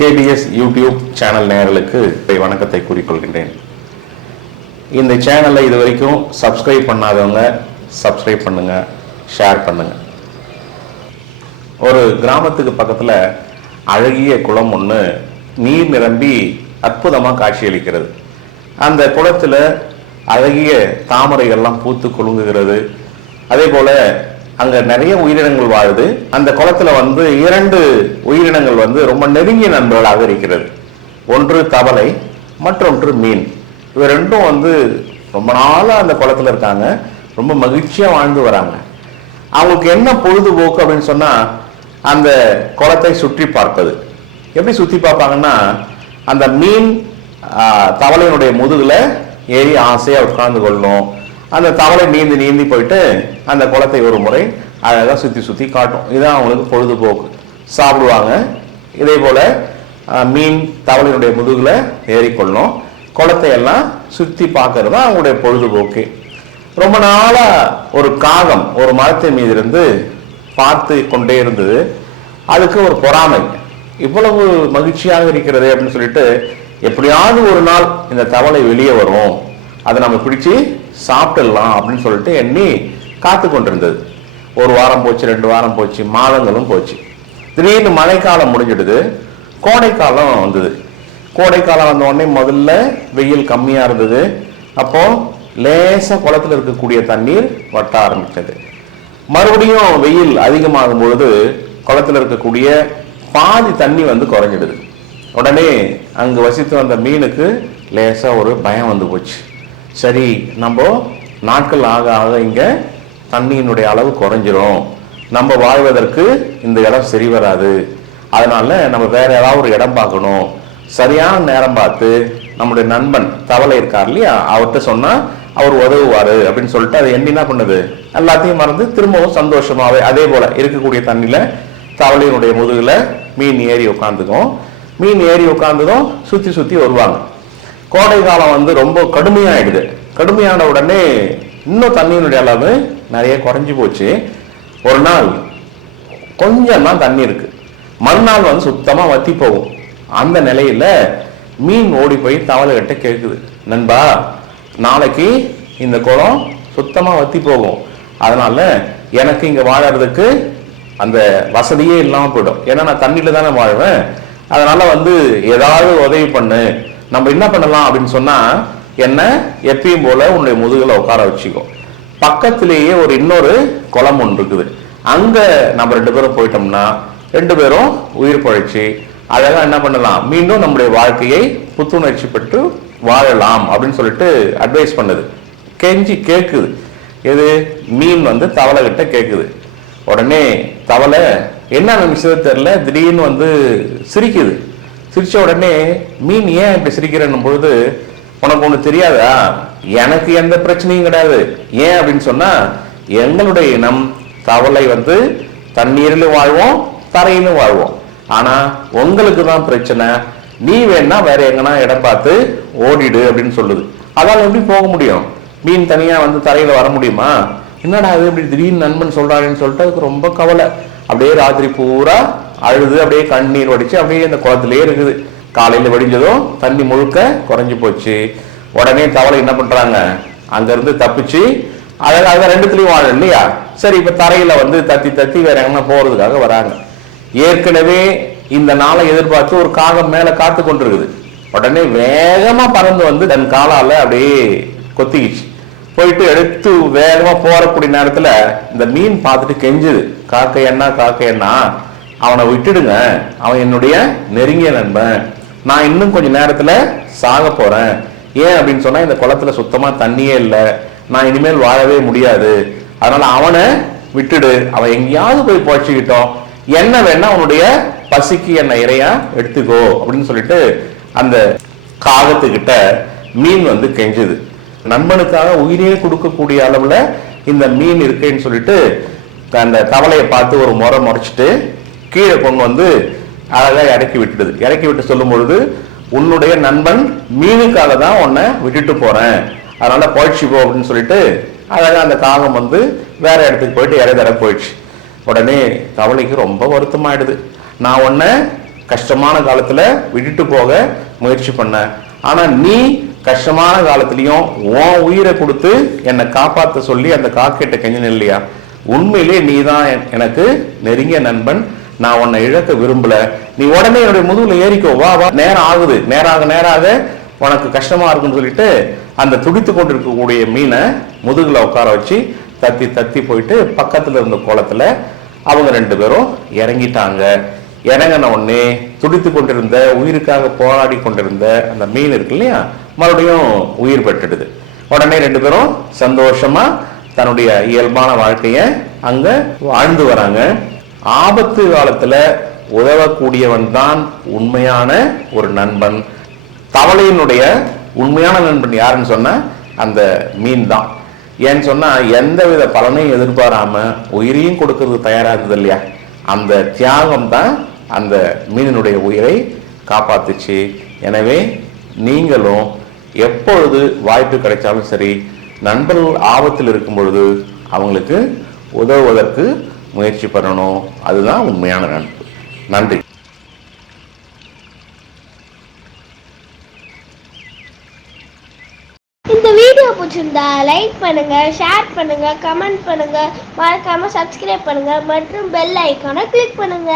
KBS YouTube channel நேயர்களுக்கு வணக்கத்தை கூறிக்கொள்கின்றேன். இந்த சேனலை இது வரைக்கும் சப்ஸ்கிரைப் பண்ணாதவங்க சப்ஸ்கிரைப் பண்ணுங்க, ஷேர் பண்ணுங்க. ஒரு கிராமத்துக்கு பக்கத்தில் அழகிய குளம் ஒன்று நீர் நிரம்பி அற்புதமாக காட்சியளிக்கிறது. அந்த குளத்தில் அழகிய தாமரைகள்லாம் பூத்து குலுங்குகிறது. அதே போல அங்க நிறைய உயிரினங்கள் வாழுது. அந்த குளத்துல இரண்டு உயிரினங்கள் ரொம்ப நெருங்கிய நண்பர்களாக இருக்கிறது. ஒன்று தவளை, மற்றொன்று மீன். இவ ரெண்டும் ரொம்ப நாளா அந்த குளத்துல இருக்காங்க. ரொம்ப மகிழ்ச்சியா வாழ்ந்து வராங்க. அவங்களுக்கு என்ன பொழுதுபோக்கு அப்படின்னு சொன்னா, அந்த குளத்தை சுற்றி பார்ப்பது. எப்படி சுத்தி பார்ப்பாங்கன்னா, அந்த மீன் தவளையினுடைய முதுகுல ஏறி ஆசையா உட்கார்ந்து கொள்ளணும். அந்த தவளை நீந்தி நீந்தி போயிட்டு அந்த குளத்தை ஒரு முறை அழகாக சுற்றி சுற்றி காட்டும். இதுதான் அவங்களுக்கு பொழுதுபோக்கு. சாப்பிடுவாங்க. இதே போல மீன் தவளையினுடைய முதுகுல ஏறிக்கொள்ளணும், குளத்தை எல்லாம் சுற்றி பார்க்கறது தான் அவங்களுடைய பொழுதுபோக்கு. ரொம்ப நாளா ஒரு காகம் ஒரு மரத்தின் மீது இருந்து பார்த்து கொண்டே இருந்தது. அதுக்கு ஒரு பொறாமை, இவ்வளவு மகிழ்ச்சியாக இருக்கிறது அப்படின்னு சொல்லிட்டு, எப்படியாவது ஒரு நாள் இந்த தவளை வெளியே வரும், அதை நம்ம பிடிச்சி சாப்பிடலாம் அப்படின்னு சொல்லிட்டு எண்ணி காத்து கொண்டிருந்தது. ஒரு வாரம் போச்சு, 2 வாரம் போச்சு, மாதங்களும் போச்சு. திடீர்னு மழைக்காலம் முடிஞ்சிடுது, கோடைக்காலம் வந்தது. கோடைக்காலம் வந்த உடனே முதல்ல வெயில் கம்மியா இருந்தது. அப்போ லேசா குளத்துல இருக்கக்கூடிய தண்ணீர் வட்ட ஆரம்பிச்சது. மறுபடியும் வெயில் அதிகமாகும் பொழுது குளத்துல இருக்கக்கூடிய பாதி தண்ணி குறைஞ்சிடுது. உடனே அங்கு வசித்து வந்த மீனுக்கு லேசா ஒரு பயம் வந்து போச்சு. சரி, நம்ம நாட்கள் ஆக ஆக இங்க தண்ணியினுடைய அளவு குறைஞ்சிரும், நம்ம வாழ்வதற்கு இந்த இடம் சரி வராது, அதனால நம்ம வேற ஏதாவது ஒரு இடம் பார்க்கணும். சரியான நேரம் பார்த்து நம்முடைய நண்பன் தவளை இருக்கார் இல்லையா, அவர்கிட்ட சொன்னா அவர் உதவுவாரு அப்படின்னு சொல்லிட்டு அதை என்ன பண்ணுது, எல்லாத்தையும் மறந்து திரும்பவும் சந்தோஷமாவே அதே போல இருக்கக்கூடிய தண்ணியில தவளையினுடைய முதுகுல மீன் ஏறி உட்காந்துக்கும். மீன் ஏறி உட்காந்துக்கும் சுத்தி சுத்தி வருவாங்க. கோடை காலம் ரொம்ப கடுமையாயிடுது. கடுமையான உடனே இன்னும் தண்ணியினுடைய அளவு நிறைய குறைஞ்சி போச்சு. ஒரு நாள் கொஞ்சம் தான் தண்ணி இருக்கு, மறுநாள் சுத்தமா வத்தி போகும். அந்த நிலையில மீன் ஓடி போய் தவளை கிட்ட கேட்குது, நண்பா, நாளைக்கு இந்த குளம் சுத்தமா வத்தி போகும், அதனால எனக்கு இங்க வாழறதுக்கு அந்த வசதியே இல்லாம போயிடும், ஏன்னா நான் தண்ணியில தானே வாழ்வேன், அதனால ஏதாவது உதவி பண்ணு. நம்ம என்ன பண்ணலாம் அப்படின்னு சொன்னா, என்ன எப்பயும் போல உன்னுடைய முதுகுல உட்கார வச்சுக்கோ, பக்கத்திலேயே ஒரு இன்னொரு குளம் ஒன்று இருக்குது, அங்க நம்ம 2 பேரும் போயிட்டோம்னா 2 பேரும் உயிர் பழைச்சு அழகா என்ன பண்ணலாம், மீண்டும் நம்முடைய வாழ்க்கையை புத்துணர்ச்சி பெற்று வாழலாம் அப்படின்னு சொல்லிட்டு அட்வைஸ் பண்ணுது. கெஞ்சி கேட்குது. எது, மீன் தவளை கிட்ட கேட்குது. உடனே தவளை என்ன விஷயம் தெரியல, திடீர்னு சிரிக்குது. சிரிச்ச உடனே மீன், ஏன் இப்படி சிரிக்கிறேன்னும் பொழுது, உனக்கு ஒண்ணு தெரியாதா, எனக்கு எந்த பிரச்சனையும் கிடையாது. ஏன் அப்படின்னு சொன்னா, எங்களுடைய இனம் தவளை தண்ணீரிலும் வாழ்வோம், தரையிலும் வாழ்வோம். ஆனா உங்களுக்கு தான் பிரச்சனை, நீ வேணா வேற எங்கன்னா இடம் பார்த்து ஓடிடு அப்படின்னு சொல்லுது. அதால எப்படி போக முடியும், மீன் தனியா தரையில வர முடியுமா? என்னடா அது இப்படி திடீர்னு நண்பன் சொல்றாருன்னு சொல்லிட்டு அதுக்கு ரொம்ப கவலை. அப்படியே ராத்திரி பூரா அழுது அப்படியே கண்ணீர் வடிச்சு அப்படியே அந்த குளத்திலேயே இருக்குது. காலையில வடிஞ்சதும் தண்ணி முழுக்க குறைஞ்சு போச்சு. உடனே தவளை என்ன பண்றாங்க, அங்க இருந்து தப்பிச்சு அழகாக 2த்துலயும் வாழும் இல்லையா, சரி இப்ப தரையில தத்தி தத்தி வேற எங்கன்னா போறதுக்காக வராங்க. ஏற்கனவே இந்த நாளை எதிர்பார்த்து ஒரு காகம் மேல காத்து கொண்டிருக்குது. உடனே வேகமா பறந்து தன் காலால அப்படியே கொத்திக்கிச்சு. போயிட்டு எடுத்து வேகமா போறக்கூடிய நேரத்துல இந்த மீன் பார்த்துட்டு கெஞ்சுது, காக்கையண்ணா அவனை விட்டுடுங்க, அவன் என்னுடைய நெருங்கிய நண்பன், நான் இன்னும் கொஞ்ச நேரத்துல சாக போறேன். ஏன் அப்படின்னு சொன்னா, இந்த குளத்துல சுத்தமா தண்ணியே இல்லை, நான் இனிமேல் வாழவே முடியாது, அதனால அவனை விட்டுடு, அவன் எங்கேயாவது போய் போச்சுக்கிட்டோம், என்ன வேணா அவனுடைய பசிக்கு என்ன இறையா எடுத்துக்கோ அப்படின்னு சொல்லிட்டு அந்த காகத்துக்கிட்ட மீன் கெஞ்சுது. நண்பனுக்காக உயிரையே கொடுக்கக்கூடிய அளவுல இந்த மீன் இருக்குன்னு சொல்லிட்டு அந்த தவளையை பார்த்து ஒரு முறைச்சிட்டு கீழே கொண்டு அழகா இறக்கி விட்டுடுது. இறக்கி விட்டு சொல்லும் பொழுது, உன்னுடைய நண்பன் மீனுக்காக தான் உன்னை விட்டுட்டு போறேன், அதனால போயிடுச்சு போ அப்படின்னு சொல்லிட்டு அழகா அந்த காகம் வேற இடத்துக்கு போயிட்டு இறை தர போயிடுச்சு. உடனே தவளைக்கு ரொம்ப வருத்தமாயிடுது, நான் உன்னை கஷ்டமான காலத்துல விட்டுட்டு போக முயற்சி பண்ண. ஆனா நீ கஷ்டமான காலத்திலையும் உன் உயிரை கொடுத்து என்னை காப்பாற்ற சொல்லி அந்த காக்கிட்ட கெஞ்சின இல்லையா? உண்மையிலே நீ தான் எனக்கு நெருங்கிய நண்பன். நான் உன்னை இழக்க விரும்பல. நீ உடனே என்னுடைய முதுகுல ஏறிக்கோ, வா வா, நேரம் ஆகுது, நேராக உனக்கு கஷ்டமா இருக்குன்னு சொல்லிட்டு அந்த துடித்து கொண்டிருக்கக்கூடிய மீனை முதுகுல உட்கார வச்சு தத்தி தத்தி போயிட்டு பக்கத்துல இருந்த குளத்துல அவங்க 2 பேரும் இறங்கிட்டாங்க. இறங்கின உடனே துடித்து கொண்டிருந்த, உயிருக்காக போராடி கொண்டிருந்த அந்த மீன் இருக்கு இல்லையா, மறுபடியும் உயிர் பெற்றுடுது. உடனே 2 பேரும் சந்தோஷமா தன்னுடைய இயல்பான வாழ்க்கைய அங்க வாழ்ந்து வராங்க. ஆபத்து காலத்துல உதவக்கூடியவன் தான் உண்மையான ஒரு நண்பன். தவளையினுடைய உண்மையான நண்பன் யாருன்னு சொன்னா அந்த மீன் தான். ஏன்னு சொன்னா எந்தவித பலனையும் எதிர்பாராம உயிரையும் கொடுக்கறதுக்கு தயாரா இருந்தது இல்லையா, அந்த தியாகம் தான் அந்த மீனினுடைய உயிரை காப்பாத்துச்சு. எனவே நீங்களும் எப்பொழுது வாய்ப்பு கிடைச்சாலும் சரி, நண்பர்கள் ஆபத்தில் இருக்கும் பொழுது அவங்களுக்கு உதவுவதற்கு முயற்சி பண்ணணும். அதுதான் உண்மையான நட்பு. நன்றி. இந்த வீடியோ பிடிச்சிருந்தா லைக் பண்ணுங்க, ஷேர் பண்ணுங்க, கமெண்ட் பண்ணுங்க, மறக்காம சப்ஸ்கிரைப் பண்ணுங்க மற்றும் பெல் ஐகானை கிளிக் பண்ணுங்க.